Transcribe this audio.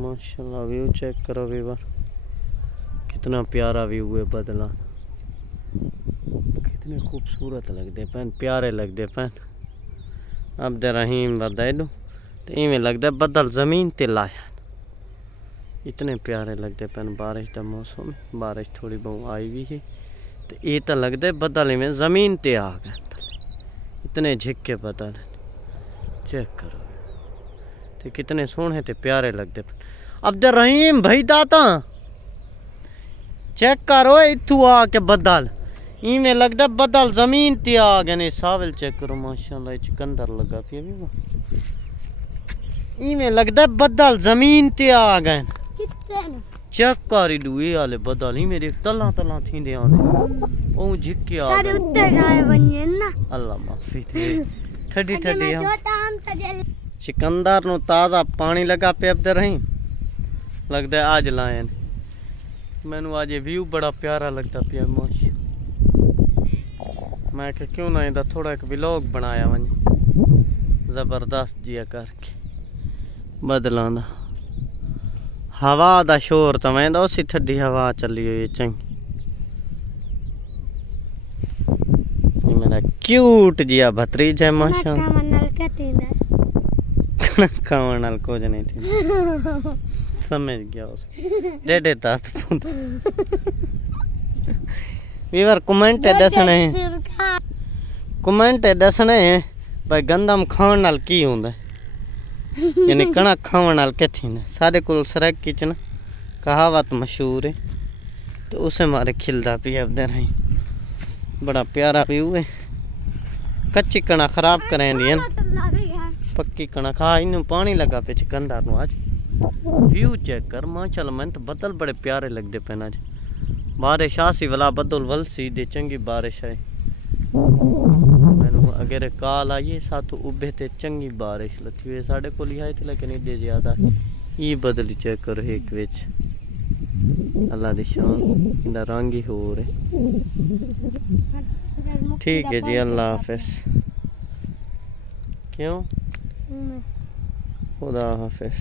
माशाल्लाह view check करो viewer, कितना प्यारा व्यू है बदला, कितने खूबसूरत लगते पैन, प्यारे लगते पैन। अब्द रहीम बदाई दो तो इवें लगता बदल जमीन ते लाया, इतने प्यारे लगते पैन। बारिश का मौसम, बारिश थोड़ी बहुत आई भी है तो ये तो लगता बदल में जमीन ते आ गए, इतने झिक्के बदल चेक करो तो कितने सोहने ते प्यारे लगते। अब्द रहीम भाई दाता चेक करो इतू आके बदल, इवें लगता बदल जमीन ते आ गए ने। सावल चेक करो माशाल्लाह, चकंदर लगा पिया भी, इवें लगता बदल जमीन ते आ गए। चेक कर दू ये वाले बदल ही मेरे तला तला थी दे आने ओ झिक्के आ सारे उत्तर आए बने ना, अल्लाह माफी थे। ठडी ठडी हम सिकंदर नु ताजा पानी लगा पे अब रही, लगता है आज लाए मैनू आज व्यू बड़ा प्यारा लगता पिया माशा। मैं कि क्यों ना इदा थोड़ा एक व्लॉग बनाया वन जबरदस्त जिया करके बदलां दा। हवा दा शोर तो मैं उसी ठंडी हवा चली हुई चंगी, मेरा क्यूट जिया भतरीज है माशा। खावन नाल कुछ नहीं थी, समझ गया उस डेढ़े दस वीवर कमेंट दसने, कमेंट दसने भाई गंदम खावन नाल की हुंदा, यानी कणक खावन नाल क्या थींदा। सारे कोल सरैकी च ना कहावत मशहूर है तो उसे मारे खिलदा पिया अब रही। बड़ा प्यारा व्यू है, कच्ची कणक खराब करें दी पक्की कणक। हाँ इन पानी लगा पे चकंदर नु आज। व्यू चेक कर माशाल्लाह, मैं तो बदल बड़े प्यारे लगते पे आज। बारिश आसी वाला बदल वलसी दे चंगी बारिश है। मैनू अगर काल आई साथ उबे ते चंगी बारिश लथी हुई साढ़े को आई थी, लेकिन इधे ज्यादा ये बदली चेक करो एक विच, अल्लाह दी शान, इंदा रंग ही हो रहे। ठीक है जी, अल्लाह हाफिज। क्यों खुदा हाफिज।